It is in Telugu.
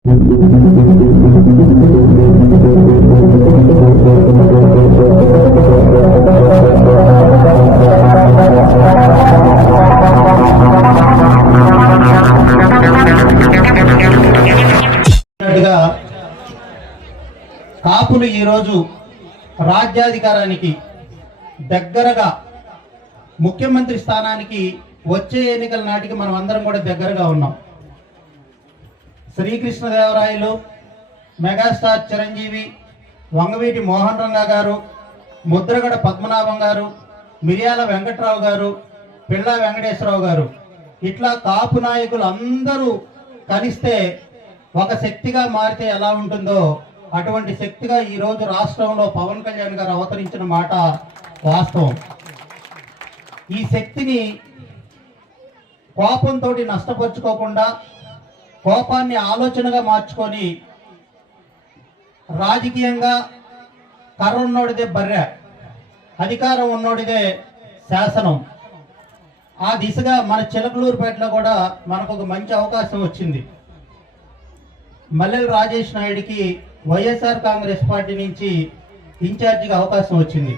కాపులు ఈరోజు రాజ్యాధికారానికి దగ్గరగా ముఖ్యమంత్రి స్థానానికి వచ్చే ఎన్నికల నాటికి మనం అందరం కూడా దగ్గరగా ఉన్నాం. శ్రీకృష్ణదేవరాయలు, మెగాస్టార్ చిరంజీవి, వంగవీటి మోహన్ రంగా గారు, ముద్రగడ పద్మనాభం గారు, మిర్యాల వెంకట్రావు గారు, పిళ్ళ వెంకటేశ్వరరావు గారు, ఇట్లా కాపు నాయకులు అందరూ కలిస్తే ఒక శక్తిగా మారితే ఎలా ఉంటుందో అటువంటి శక్తిగా ఈరోజు రాష్ట్రంలో పవన్ కళ్యాణ్ గారు అవతరించిన మాట వాస్తవం. ఈ శక్తిని కోపంతో నష్టపరుచుకోకుండా కోపాన్ని ఆలోచనగా మార్చుకొని రాజకీయంగా కర్ర ఉన్నోడిదే బర్రె, అధికారం ఉన్నోడిదే శాసనం, ఆ దిశగా మన చిలకలూరుపేటలో కూడా మనకు ఒక మంచి అవకాశం వచ్చింది. మల్లెల రాజేష్ నాయుడికి వైఎస్ఆర్ కాంగ్రెస్ పార్టీ నుంచి ఇన్ఛార్జిగా అవకాశం వచ్చింది.